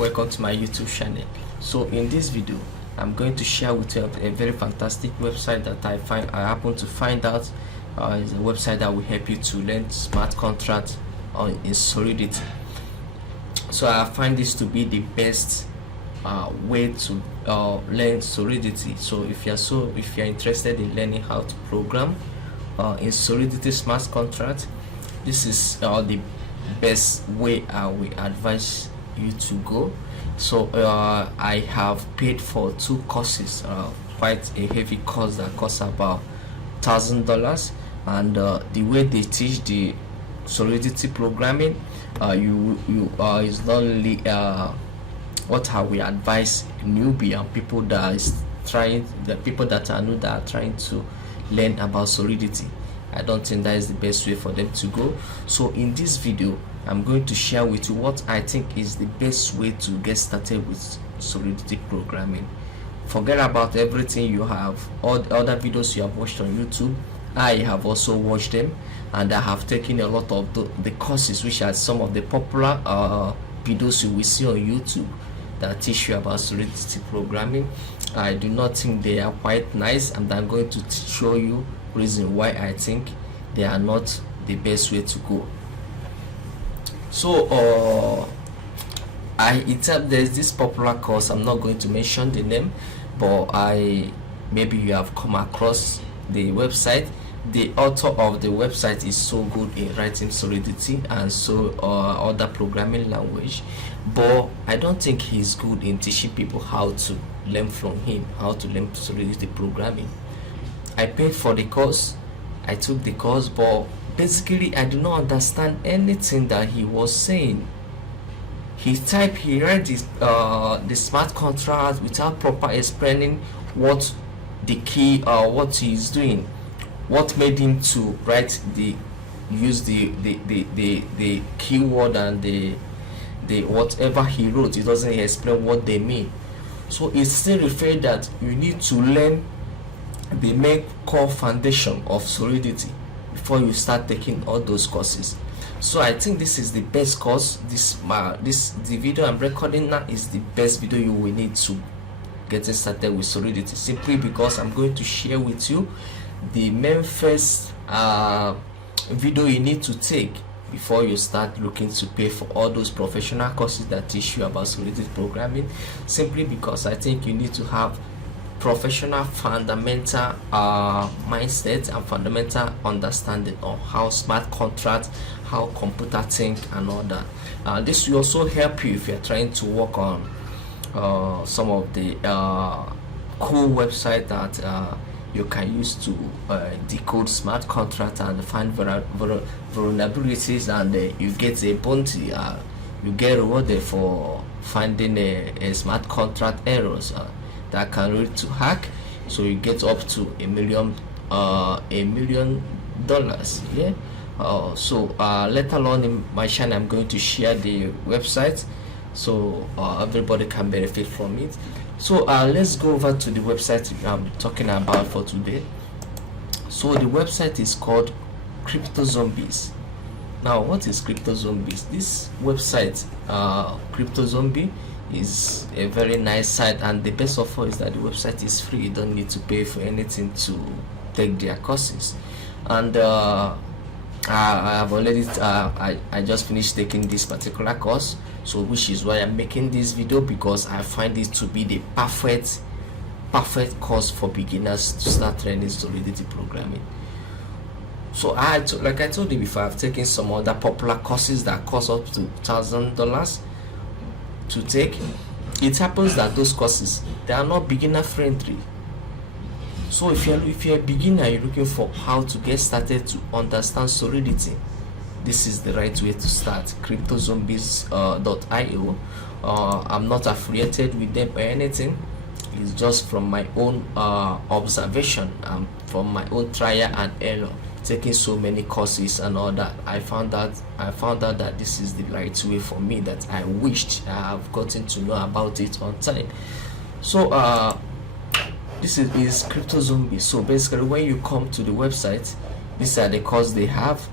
welcome to my YouTube channel. So in this video I'm going to share with you a very fantastic website that I happen to find out is a website that will help you to learn smart contracts in Solidity. So I find this to be the best way to learn Solidity. So if you're interested in learning how to program in Solidity smart contract, this is the best way I will advise you to go. So I have paid for 2 courses, quite a heavy course that costs about $1,000, and the way they teach the Solidity programming, is not only what I will advise newbie and people that are new that are trying to learn about Solidity. I don't think that is the best way for them to go. So in this video I'm going to share with you what I think is the best way to get started with Solidity programming. Forget about everything you have, all the other videos you have watched on YouTube. I have also watched them, and I have taken a lot of the courses, which are some of the popular videos you will see on YouTube that teach you about Solidity programming. I do not think they are quite nice, and I'm going to show you reason why I think they are not the best way to go. So there's this popular course. I'm not going to mention the name, but maybe you have come across the website. The author of the website is so good in writing Solidity and so other programming language, but I don't think he's good in teaching people how to learn from him, how to learn Solidity programming. I paid for the course, I took the course, but basically I do not understand anything that he was saying. He read the smart contract without proper explaining what the key what he is doing, what made him to use the keyword and the whatever he wrote. He doesn't explain what they mean. So it's still referred that you need to learn the main core foundation of Solidity before you start taking all those courses. So I think this is the best course. The video I'm recording now is the best video you will need to getting started with Solidity, simply because I'm going to share with you the main first video you need to take before you start looking to pay for all those professional courses that teach you about Solidity programming, simply because I think you need to have professional fundamental mindset and fundamental understanding of how smart contracts, how computer think and all that. This will also help you if you're trying to work on some of the cool websites that you can use to decode smart contracts and find vulnerabilities, and you get a bounty, you get rewarded for finding a smart contract errors that can lead to hack. So you get up to $1 million. Yeah. So later on in my channel I'm going to share the website so everybody can benefit from it. So let's go over to the website I'm talking about for today. So the website is called Crypto Zombies. Now, what is Crypto Zombies? This website, Crypto Zombie, is a very nice site, and the best of all is that the website is free. You don't need to pay for anything to take their courses. And I have already I just finished taking this particular course, so which is why I'm making this video, because I find it to be the perfect course for beginners to start learning Solidity programming. So like I told you before, I've taken some other popular courses that cost up to $1,000 to take. It happens that those courses, they are not beginner friendly. So if you're a beginner, you're looking for how to get started to understand Solidity, this is the right way to start. CryptoZombies.io. I'm not affiliated with them or anything. It's just from my own observation, from my own trial and error, taking so many courses and all that. I found out that this is the right way for me, that I wished I have gotten to know about it on time. So this is Crypto Zombies. So basically, when you come to the website, these are the courses they have.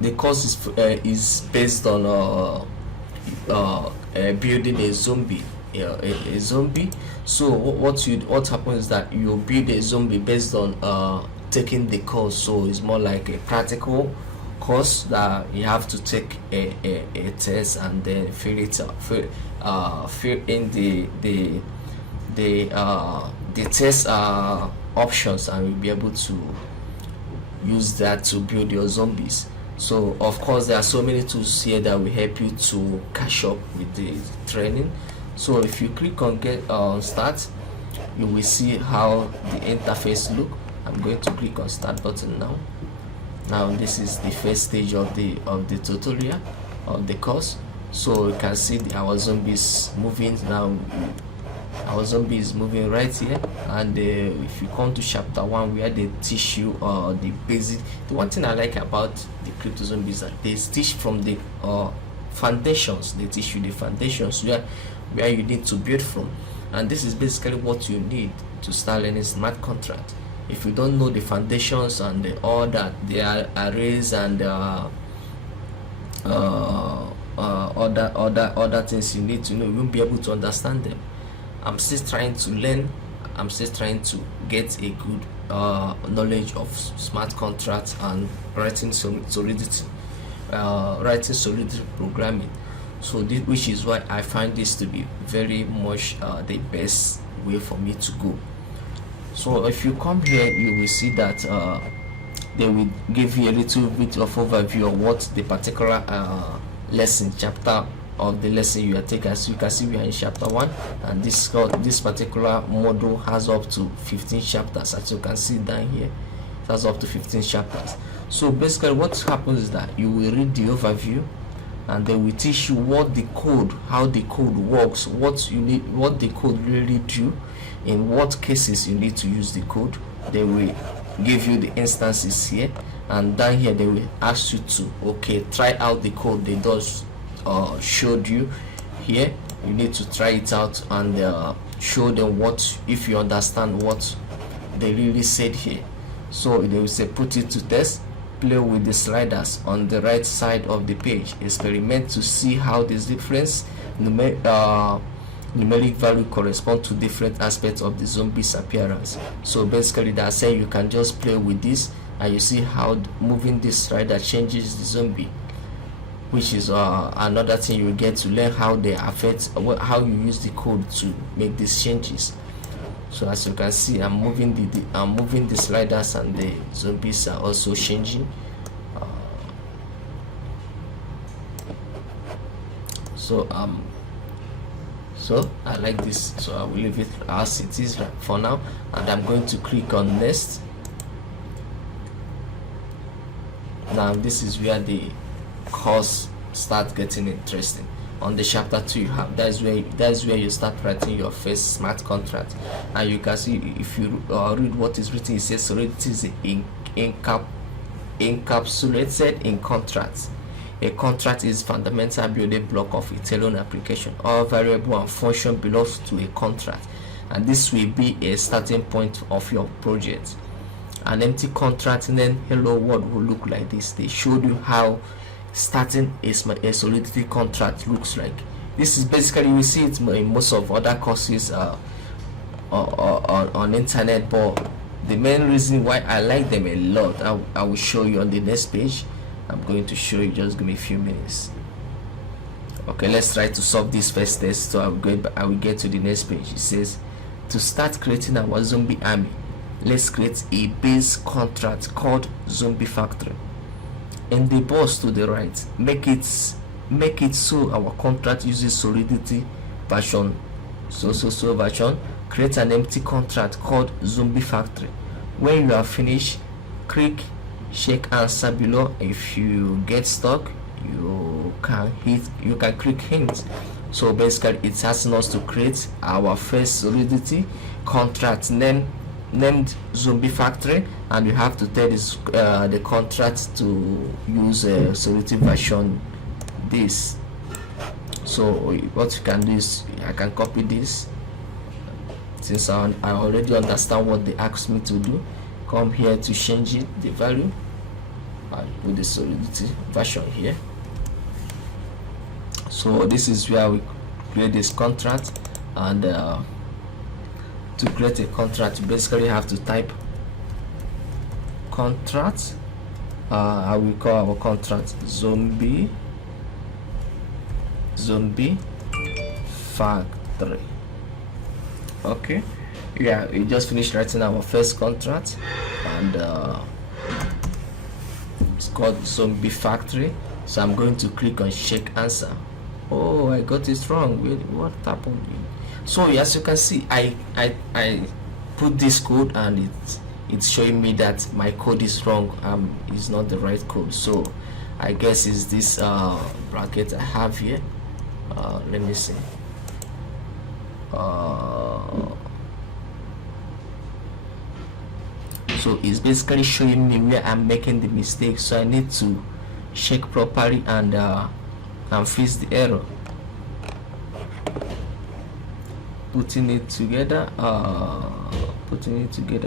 The course is based on building a zombie. A zombie. So what happens is that you build a zombie based on taking the course. So it's more like a practical course that you have to take a test and then fill in the test options, and you'll be able to use that to build your zombies. So of course there are so many tools here that will help you to catch up with the training. So if you click on get start, you will see how the interface look. I'm going to click on start button now. Now this is the first stage of the tutorial of the course. So you can see our zombies moving now. Our zombie is moving right here, and if you come to chapter 1 where they teach you the basic, the one thing I like about the crypto zombies is that they teach from the foundations. They teach you the foundations where you need to build from, and this is basically what you need to start learning smart contract. If you don't know the foundations and all that, they are arrays and other things you need to know, you won't be able to understand them. I'm still trying to learn. I'm still trying to get a good knowledge of smart contracts and writing solidity programming. So this, which is why I find this to be very much the best way for me to go. So if you come here, you will see that they will give you a little bit of overview of what the particular lesson chapter of the lesson you are taking. As you can see, we are in chapter 1, and this particular module has up to 15 chapters. As you can see down here, it has up to 15 chapters. So basically what happens is that you will read the overview, and they will teach you what the code, how the code works, what you need, what the code really do, in what cases you need to use the code. They will give you the instances here, and down here they will ask you to try out the code they just showed you here. You need to try it out and show them what, if you understand what they really said here. So they will say put it to test, play with the sliders on the right side of the page, experiment to see how this difference numeric value correspond to different aspects of the zombie's appearance. So basically they are saying you can just play with this, and you see how moving this slider changes the zombie, which is another thing you get to learn how they affect, how you use the code to make these changes. So as you can see, I'm moving the sliders, and the zombies are also changing. So I like this, so I will leave it as it is for now, and I'm going to click on next. Now this is where the course start getting interesting. On the chapter 2 you have, that's where you start writing your first smart contract. And you can see, if you read what is written, it says solidity is encapsulated in contracts. A contract is fundamental building block of Italian application. All variable and function belongs to a contract, and this will be a starting point of your project. An empty contract named hello world will look like this. They showed you how starting a solidity contract looks like. This is basically, we see it in most of other courses on internet, but the main reason why I like them a lot, I will show you on the next page. I'm going to show you, just give me a few minutes. Okay, let's try to solve this first test. So I will get to the next page. It says to start creating our zombie army, let's create a base contract called zombie factory. In the box to the right, make it so our contract uses solidity version version. Create an empty contract called zombie factory. When you are finished, click check answer below. If you get stuck, you can click hint. So basically it's asking us to create our first solidity contract named zombie factory, and you have to tell this the contract to use solidity version this. So what you can do is, I can copy this, since I already understand what they asked me to do. Come here to change it, the value, and put the solidity version here. So this is where we create this contract, and to create a contract you basically have to type contract. I will call our contract zombie factory. Okay, yeah, we just finished writing our first contract, and it's called zombie factory. So I'm going to click on check answer. Oh, I got it wrong. Wait, what happened? So as you can see, I put this code, and it's showing me that my code is wrong. It's not the right code. So I guess it's this bracket I have here. Let me see. So it's basically showing me where I'm making the mistake, so I need to check properly and fix the error. Putting it together,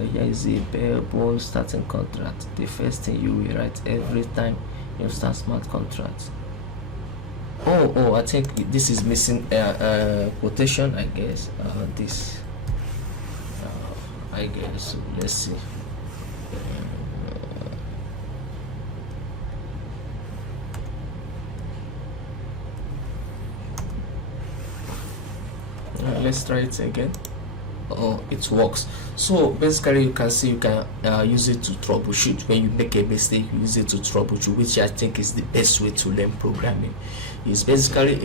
here is a bare bone starting contract. The first thing you will write every time you start smart contract. Oh, I think this is missing quotation, I guess. This I guess, let's see. Let's try it again. Oh, it works. So basically you can see you can use it to troubleshoot. When you make a mistake, you use it to troubleshoot, which I think is the best way to learn programming. It's basically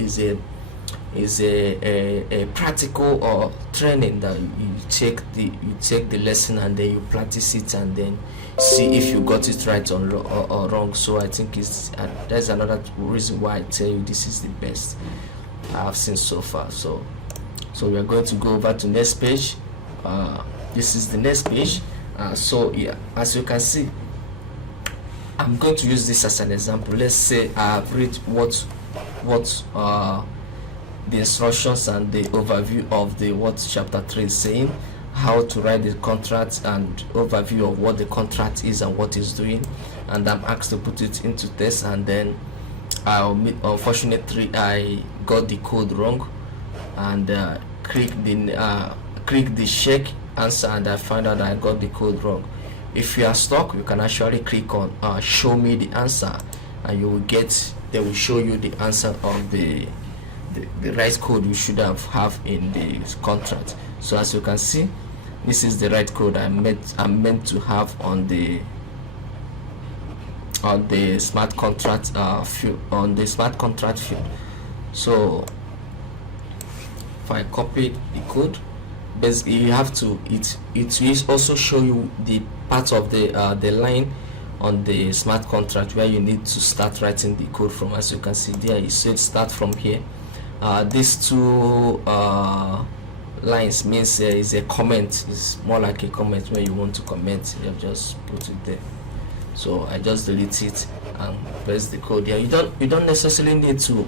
a practical or training that you take the lesson and then you practice it and then see if you got it right or wrong. So I think that's another reason why I tell you this is the best I've seen so far. So we are going to go over to next page. This is the next page. So yeah, as you can see, I'm going to use this as an example. Let's say I've read what the instructions and the overview of the what chapter 3 is saying, how to write the contract and overview of what the contract is and what it's doing, and I'm asked to put it into test, and then unfortunately I got the code wrong, and click the check answer, and I find out that I got the code wrong. If you are stuck, you can actually click on show me the answer, and they will show you the answer of the right code you should have in the contract. So as you can see, this is the right code I'm meant to have on the smart contract field. So if I copy the code, basically you have to it will also show you the part of the line on the smart contract where you need to start writing the code from. As you can see there, it said start from here. These two lines means is a comment. It's more like a comment where you want to comment. You just put it there. So I just delete it and press the code here. You don't necessarily need to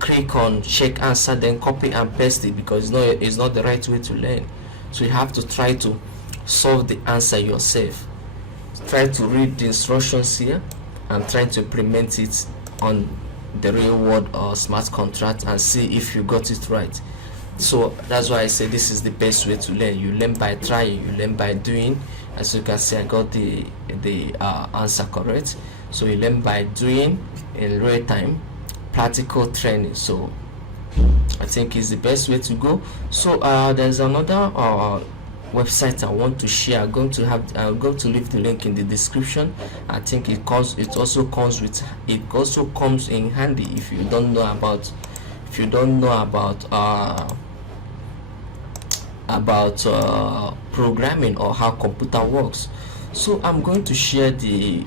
click on check answer then copy and paste it, because it's not the right way to learn. So you have to try to solve the answer yourself. Try to read the instructions here and try to implement it on the real world or smart contract and see if you got it right. So that's why I say this is the best way to learn. You learn by trying, you learn by doing. As you can see, I got the answer correct. So you learn by doing in real time, practical training. So I think it's the best way to go. So there's another website I want to share. I'm going to leave the link in the description. I think it also comes in handy if you don't know about programming or how computer works. So I'm going to share the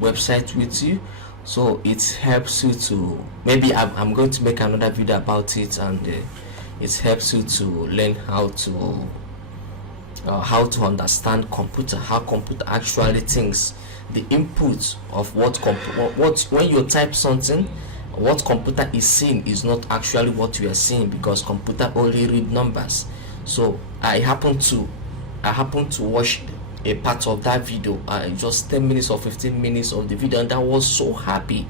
website with you, so it helps you to, maybe I'm going to make another video about it, and it helps you to learn how to understand computer, how computer actually thinks, the input of what when you type something, what computer is seeing is not actually what you are seeing, because computer only read numbers. So I happen to watch a part of that video, just 10 minutes or 15 minutes of the video, and I was so happy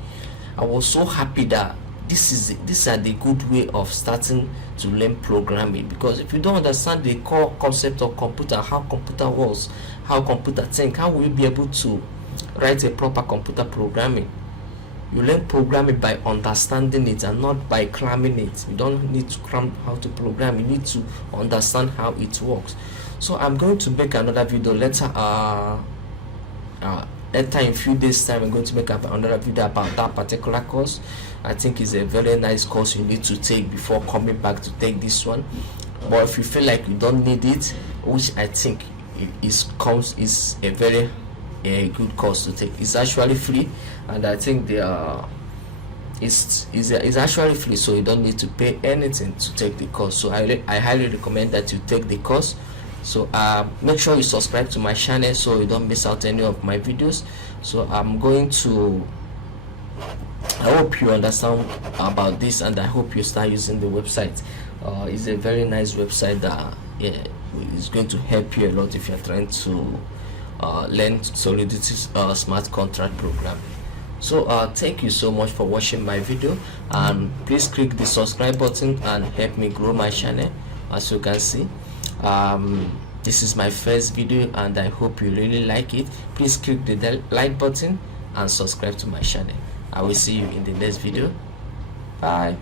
I was so happy that these are the good way of starting to learn programming, because if you don't understand the core concept of computer, how computer works, how computer think, how will you be able to write a proper computer programming? You learn programming by understanding it and not by cramming it. You don't need to cram how to program, you need to understand how it works. So I'm going to make another video later later in few days time. I'm going to make another video about that particular course. I think it's a very nice course you need to take before coming back to take this one. But if you feel like you don't need it, which I think is a very good course to take. It's actually free, and I think it's actually free, so you don't need to pay anything to take the course. So I highly recommend that you take the course. So make sure you subscribe to my channel so you don't miss out any of my videos. So I hope you understand about this, and I hope you start using the website. It's a very nice website that is going to help you a lot if you're trying to learn Solidity smart contract programming. So thank you so much for watching my video, and please click the subscribe button and help me grow my channel. As you can see, this is my first video and I hope you really like it. Please click the like button and subscribe to my channel. I will see you in the next video. Bye.